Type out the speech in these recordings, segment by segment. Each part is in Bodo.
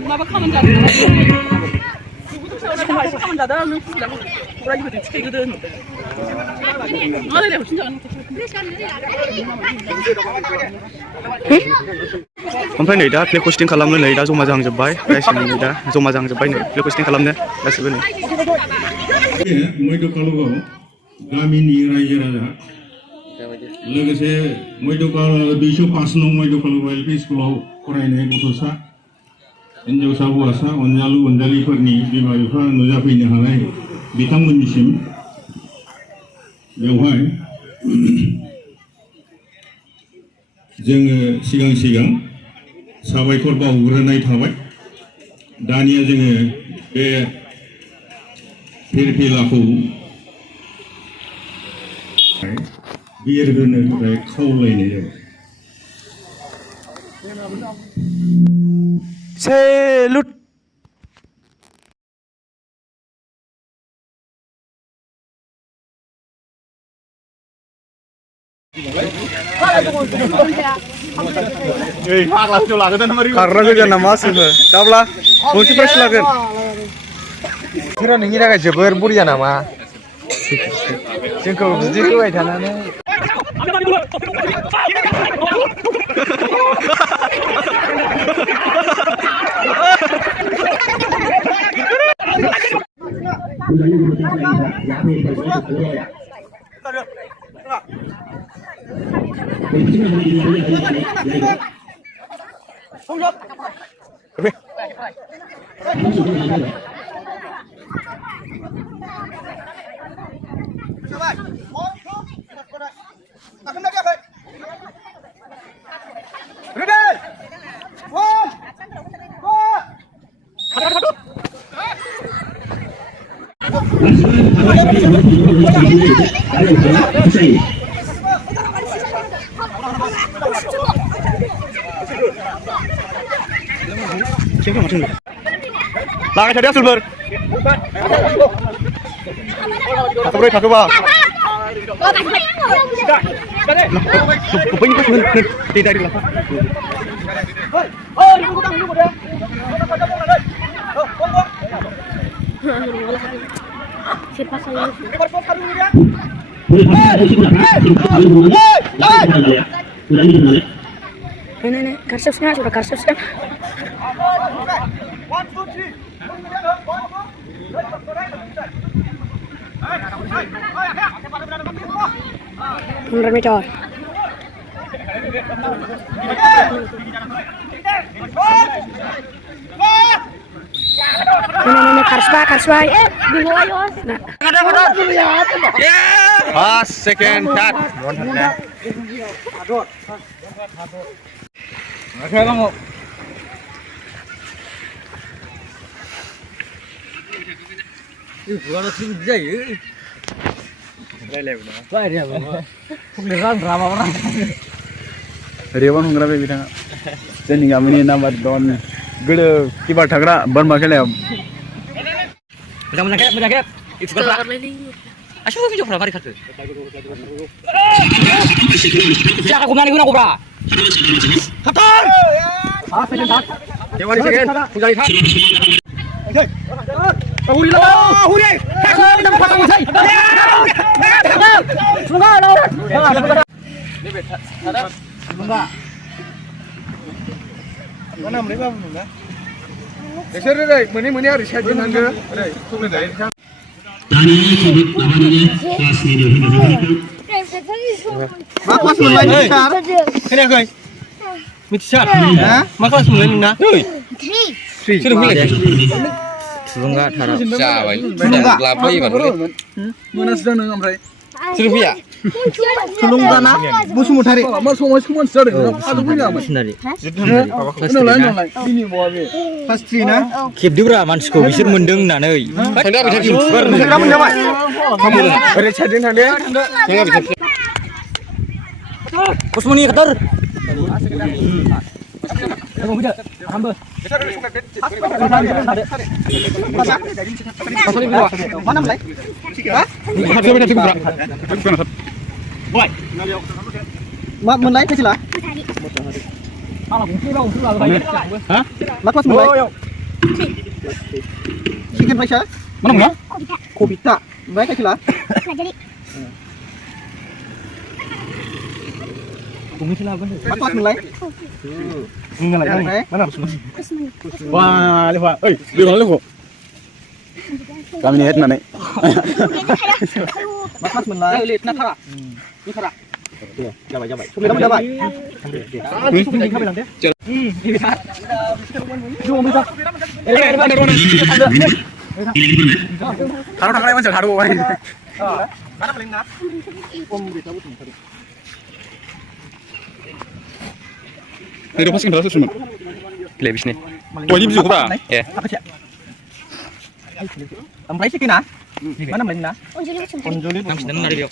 Mama kamen da. kamen da da nung lang. Ora 이거 되게 크거든. 아, 네, 진짜 안 ओमफ्राय नै दा प्ले कस्टिं खालामनो नै दा जमा जाहांजोब्बाय गासिबो नै दा जमा जाहांजोब्बाय नै प्ले कस्टिं खालामनो गासिबो नै मैदकालुगाव गामिनि रायजो राजा लोगोसे मैदकाल 205 नं मैदकालुगाव एलपि स्कुलाव फरायनाय गथ'सा हिन्जावसा हौवासा अनजालु अनजालिफोरनि बिमा बिफा नुजाफैनो हानाय बिथांमोननिसिम बेवहाय जोङो सिगां साबायखर बावग्रोनाय थाबाय दानिया जोङो बे फिरफिलाखौ बिरहोनो थाखाय खावलायनाय जाबाय salute karena gue jangan masuk tabla kunci fresh lagi kira nih ngira gak jeber buri ya nama jengkau biji tuh aja nana Langsung saja Sulber. Satu beri satu bang. Kuping itu tidak di belakang. Siapa saya? Ini karsosnya sudah karsosnya. Mundur meter. Ini karsba. Pas second cut. Oke bang. Bukan langsung jaya. Lelew dah. Wah dia bang. Pukul drama orang. Dia bang nggak lebih bilang. Jadi nggak meni nama don. Gede kibar thagra ban makan ya. Menjaga. Itu kan. Asyik aku juga pernah kata. Siapa aku nani guna aku bra. Kapten. Ah, penyerang. Dewan di second. Punya lihat. Huri lah, huri. Takut kita pasang musai. Semoga lo. Ini beta. Ada. Semoga. Mana mereka mana? Besar deh, meni hari saya jangan ke. Ada, tunggu deh. Tadi sudut lawannya kelas ini Kelas mulai besar. Ini guys. Besar. Kelas mulai mana? 3. Sudah mulai. Enggak harap. Siapa itu? Lapai baru. Mana sudah nang amrai? Sudah Sulung kana Busumutari. Masuk sudah. Ada punya apa? Sendiri. Ini bawa be. Pasti na. Kip dura mansku bisir mendeng na nei. Tanda bisa kiper. Kamu nyamai. Kamu. Ada cadin tanda. Jangan bisa. Kusmuni keter. Mana mulai? Mak mulai kecil lah. Hah? Mak pas mulai. Chicken rice ya? Mana mulai? Kobita. Mulai kecil lah. Mak pas mulai. Mana? Wah, lihat. Lihat. Kami ni head mana? Mak pas mulai. Lihat nak kara. Ni kara. Jabai. Jabai. Ini pasti kendaraan semua. Lebih ni. Oh ini bisa apa? Ya. Ambil sih kena. Mana beli na? Onjoli. Nam sedang nari dia.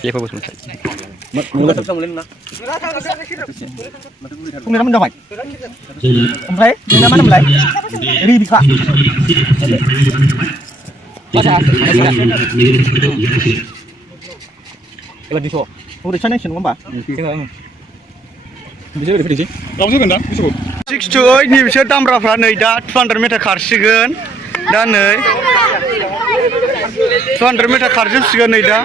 Siapa bos macam? Mula tak boleh na. Kung naman dapat. Ambil? Di mana ambil? Ri di kak. Masa? Iba di so. Udah sana sih ngomba. Bisa berapa sih? Langsung kan dah? Bisa. 6 to 8 ni biसोर दामब्राफ्रा नै दा 200 मिटार खारसिगोन दा नै 200 मिटार खारजोबसिगोन नै दा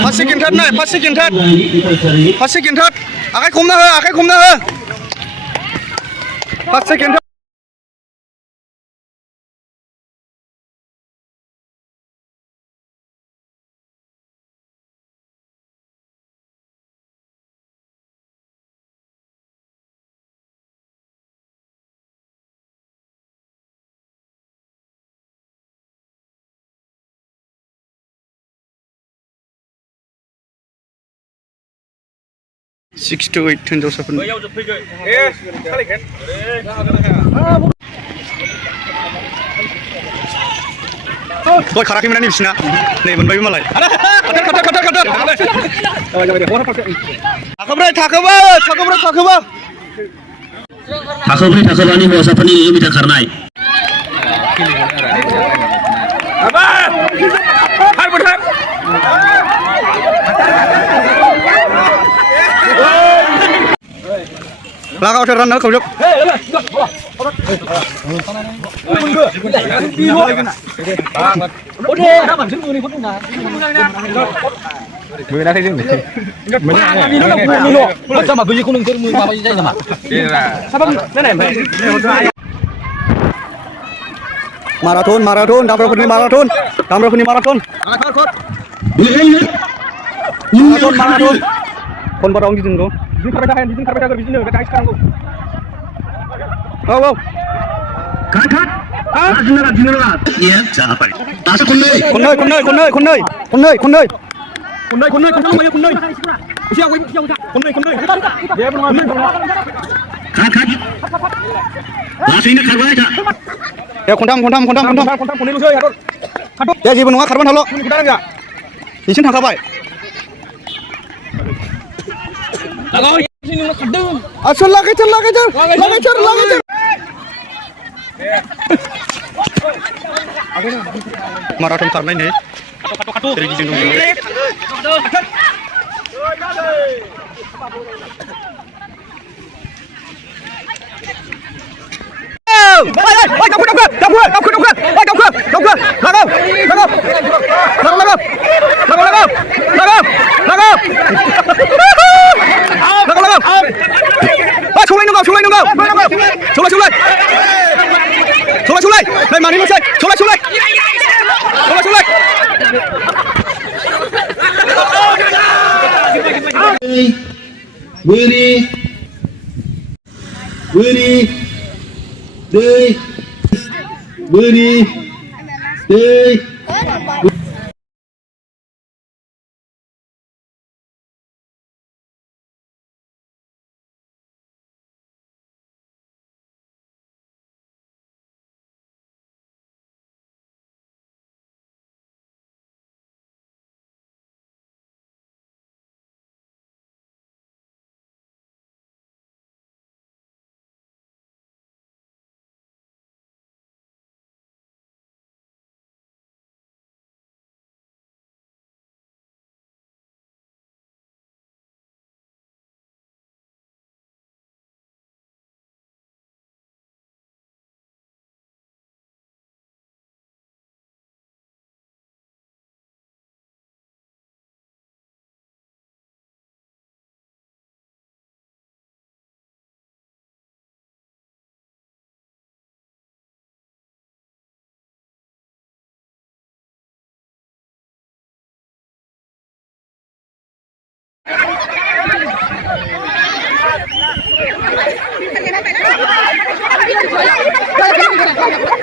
फार्स्ट सेकेन्ड थार्ड नै फार्स्ट सेकेन्ड थार्ड आखाइ खमना हो फार्स्ट सेकेन्ड Six to 8 हिनजावसाफोरनि गय खाराखैमोन ना बिसिना नै मोनबायबो मालाय खाथार थाखोब्रै थाखोबानि हौवासाफोरनि 1 मिटार खारनाय लागाव रानना खौजोब मोनाखै जों sama guyikku nunggu mu apa aja sama marathon दामब्राफोरनि माराथन खनबाराव गिदिंगौ बिदिनो खारबाय थागोन बिदिनो गाइस खानांगौ औ ya capai masuk kunai kat langsung ini karban aja ya kontam ya जेबो नङा खारबाय थाल' बिसिम थांखाबाय आसोल लागायथार माराथन खारनाय नै ओरै गिदिंदों solai नै मानि मोनसै solai Beri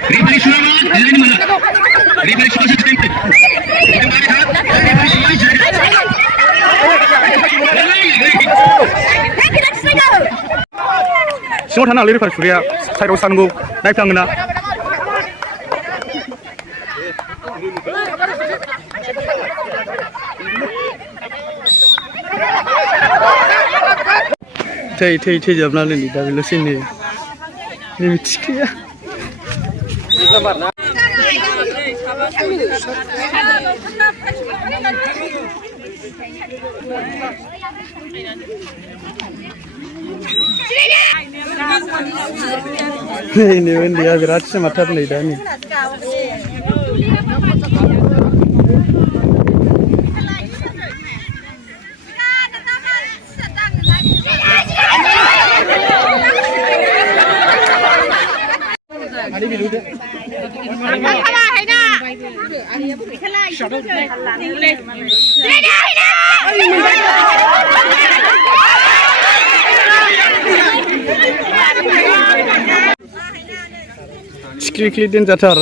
Referee Sulaiman, ini mana? Referee sudah setempel. सिङाव थानो हालै रेफारिया साइडआव सानगौ नायफ्लाङो ना थैजोबनानै नै दा बेल'सै नै मिथिखाया नै उन्दैया बिराद सिमाथार नै दा नै सिख्रि देनजारथार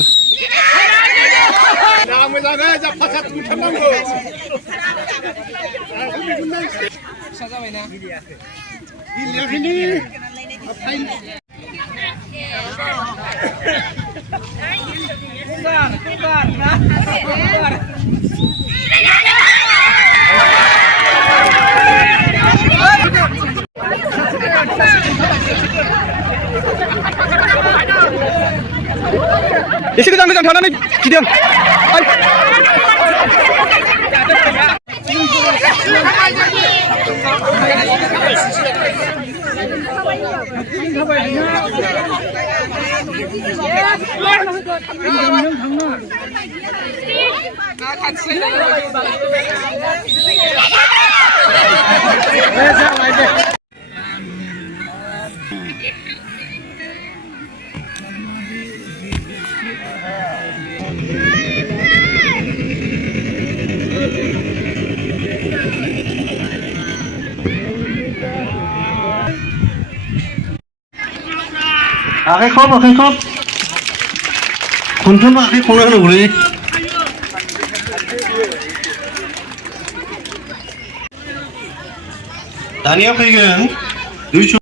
एसे गोजान थानानै गिदिं आखाइ खब खनफ्रोमबो आखाइ खौनो होनांगौलै दानिया फैगोन 200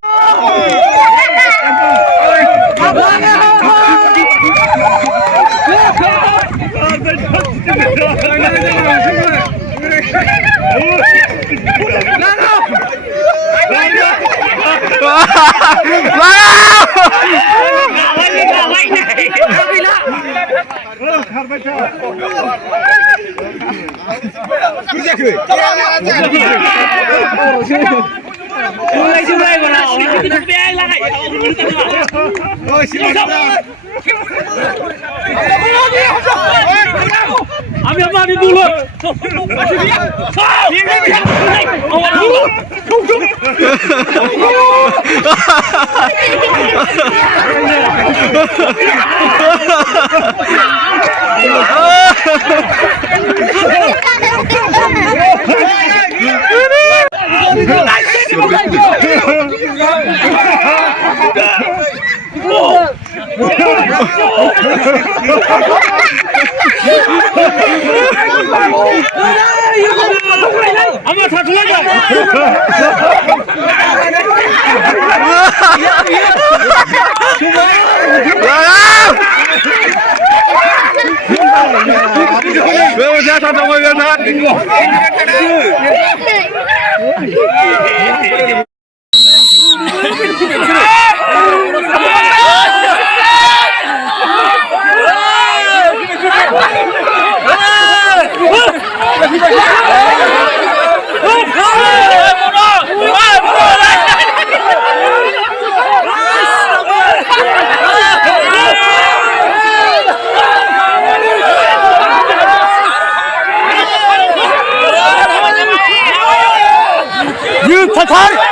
আমি আমার দূর আমার ছাত্র थार